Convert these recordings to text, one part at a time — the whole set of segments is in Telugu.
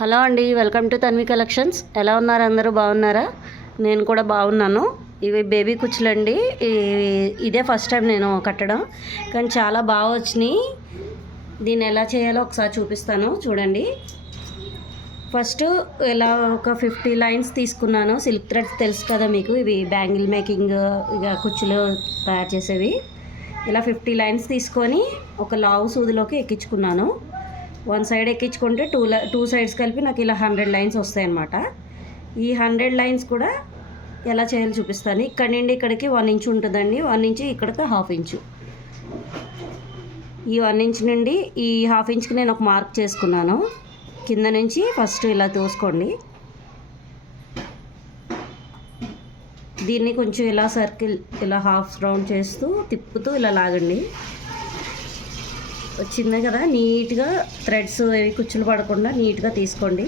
హలో అండి, వెల్కమ్ టు తన్వి కలెక్షన్స్. ఎలా ఉన్నారు? అందరూ బాగున్నారా? నేను కూడా బాగున్నాను. ఇవి బేబీ కుచ్చులండి. ఇదే ఫస్ట్ టైం నేను కట్టడం, కానీ చాలా బాగా వచ్చినాయి. దీన్ని ఎలా చేయాలో ఒకసారి చూపిస్తాను, చూడండి. ఫస్ట్ ఇలా ఒక 50 లైన్స్ తీసుకున్నాను. సిల్క్ థ్రెడ్స్ తెలుసు కదా మీకు, ఇవి బ్యాంగిల్ మేకింగ్ ఇక కుచ్చులు తయారు చేసేవి. ఇలా 50 లైన్స్ తీసుకొని ఒక లావు సూదిలోకి ఎక్కించుకున్నాను. వన్ సైడ్ ఎక్కించుకుంటే టూ సైడ్స్ కలిపి నాకు ఇలా 100 లైన్స్ వస్తాయన్నమాట. ఈ 100 లైన్స్ కూడా ఎలా చేయాలో చూపిస్తాను. ఇక్కడ నుండి ఇక్కడికి 1 ఇంచ్ ఉంటుందండి, 1 ఇంచ్ ఇక్కడికి 1/2 ఇంచు. ఈ 1 ఇంచ్ నుండి ఈ 1/2 ఇంచ్కి నేను ఒక మార్క్ చేసుకున్నాను. కింద నుంచి ఫస్ట్ ఇలా తోసుకోండి. దీన్ని కొంచెం ఇలా సర్కిల్ ఇలా హాఫ్ రౌండ్ చేస్తూ తిప్పుతూ ఇలా లాగండి. వచ్చింది కదా, నీట్గా థ్రెడ్స్ ఏవి కుచ్చులు పడకుండా నీట్గా తీసుకోండి.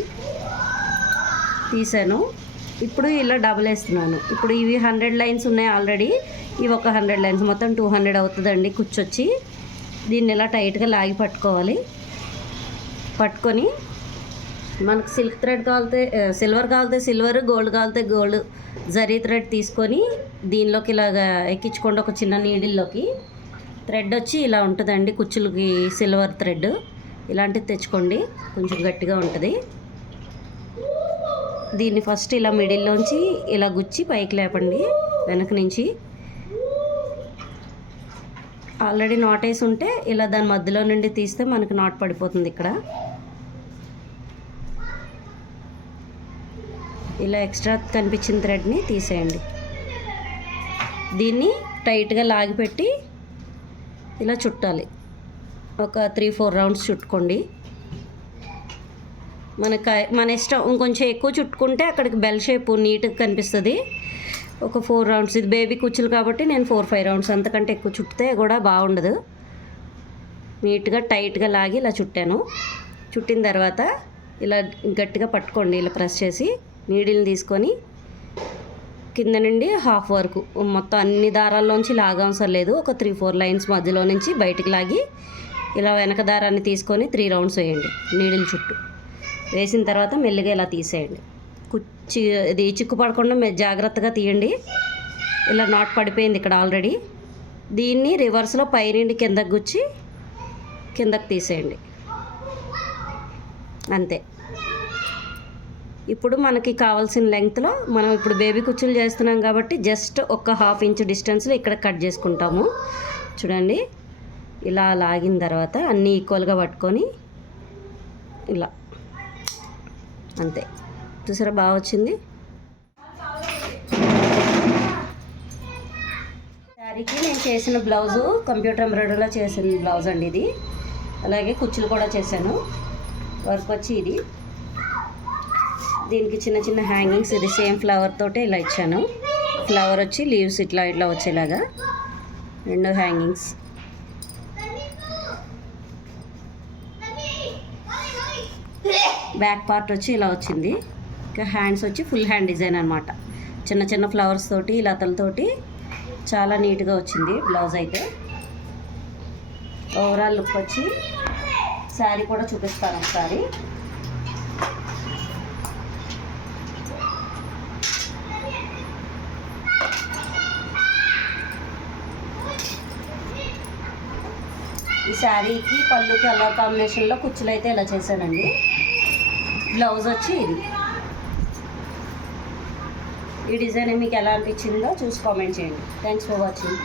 తీసాను. ఇప్పుడు ఇలా డబుల్ వేస్తున్నాను. ఇప్పుడు ఇవి 100 లైన్స్ ఉన్నాయి ఆల్రెడీ, ఇవి ఒక 100 లైన్స్, మొత్తం 200 అవుతుందండి కుచ్చొచ్చి. దీన్ని ఇలా టైట్గా లాగి పట్టుకోవాలి. పట్టుకొని మనకు సిల్క్ థ్రెడ్ కావాలితే సిల్వర్ కావాలితే సిల్వర్, గోల్డ్ కావాలితే గోల్డ్ జరీ థ్రెడ్ తీసుకొని దీనిలోకి ఇలాగా ఎక్కించుకోండి. ఒక చిన్న నీడిల్లోకి థ్రెడ్ వచ్చి ఇలా ఉంటుందండి, కుచ్చులకి సిల్వర్ థ్రెడ్ ఇలాంటిది తెచ్చుకోండి, కొంచెం గట్టిగా ఉంటుంది. దీన్ని ఫస్ట్ ఇలా మిడిల్లోంచి ఇలా గుచ్చి పైకి లేపండి. వెనక నుంచి ఆల్రెడీ నాట్ వేసి ఉంటే ఇలా దాని మధ్యలో నుండి తీస్తే మనకి నాట్ పడిపోతుంది. ఇక్కడ ఇలా ఎక్స్ట్రా కనిపించిన థ్రెడ్ని తీసేయండి. దీన్ని టైట్గా లాగిపెట్టి ఇలా చుట్టాలి. ఒక 3-4 రౌండ్స్ చుట్టుకోండి. మన ఇష్టం, ఇంకొంచెం ఎక్కువ చుట్టుకుంటే అక్కడికి బెల్ షేప్ నీట్గా కనిపిస్తుంది. ఒక 4 రౌండ్స్, ఇది బేబీ కుచ్చులు కాబట్టి నేను 4-5 రౌండ్స్, అంతకంటే ఎక్కువ చుట్టితే కూడా బాగుండదు. నీట్గా టైట్గా లాగి ఇలా చుట్టాను. చుట్టిన తర్వాత ఇలా గట్టిగా పట్టుకోండి, ఇలా ప్రెస్ చేసి నీడిల్ని తీసుకొని కింద నుండి హాఫ్ వరకు మొత్తం అన్ని దారాల్లోంచి లాగవసరం లేదు. ఒక 3-4 లైన్స్ మధ్యలో నుంచి బయటికి లాగి ఇలా వెనక దారాన్ని తీసుకొని 3 రౌండ్స్ వేయండి నీడిల్ చుట్టూ. వేసిన తర్వాత మెల్లిగా ఇలా తీసేయండి. ఇది చిక్కు పడకుండా జాగ్రత్తగా తీయండి. ఇలా నాట్ పడిపోయింది ఇక్కడ ఆల్రెడీ. దీన్ని రివర్స్లో పైనుండి కిందకు గుచ్చి కిందకు తీసేయండి. అంతే. ఇప్పుడు మనకి కావాల్సిన లెంగ్త్లో మనం ఇప్పుడు బేబీ కుచ్చులు చేస్తున్నాం కాబట్టి జస్ట్ ఒక 1/2 ఇంచ్ డిస్టెన్స్లో ఇక్కడ కట్ చేసుకుంటాము. చూడండి, ఇలా లాగిన తర్వాత అన్నీ ఈక్వల్గా పట్టుకొని ఇలా అంతే. చూసారా, బాగా వచ్చింది. శారీకి నేను చేసిన బ్లౌజు కంప్యూటర్ ఎంబ్రాయిడరీలో చేసిన బ్లౌజ్ అండి ఇది. అలాగే కుచ్చులు కూడా చేశాను. వర్క్ వచ్చి ఇది. దీనికి చిన్న చిన్న హ్యాంగింగ్స్, ఇది సేమ్ ఫ్లవర్ తోటే ఇలా ఇచ్చాను. ఫ్లవర్ వచ్చి లీవ్స్ ఇట్లా ఇట్లా వచ్చేలాగా 2 హ్యాంగింగ్స్. బ్యాక్ పార్ట్ వచ్చి ఇలా వచ్చింది. ఇంకా హ్యాండ్స్ వచ్చి ఫుల్ హ్యాండ్ డిజైన్ అనమాట. చిన్న చిన్న ఫ్లవర్స్ తోటి లతలతోటి చాలా నీట్గా వచ్చింది బ్లౌజ్ అయితే. ఓవరాల్ లుక్ వచ్చి శారీ కూడా చూపిస్తాను ఒకసారి. ఈ శారీకి పళ్ళుకి కలర్ కాంబినేషన్లో కుచ్చులు అయితే ఇలా చేశానండి. బ్లౌజ్ వచ్చి ఇది. ఈ డిజైన్ మీకు ఎలా అనిపించిందో చూసి కామెంట్ చేయండి. Thanks for watching.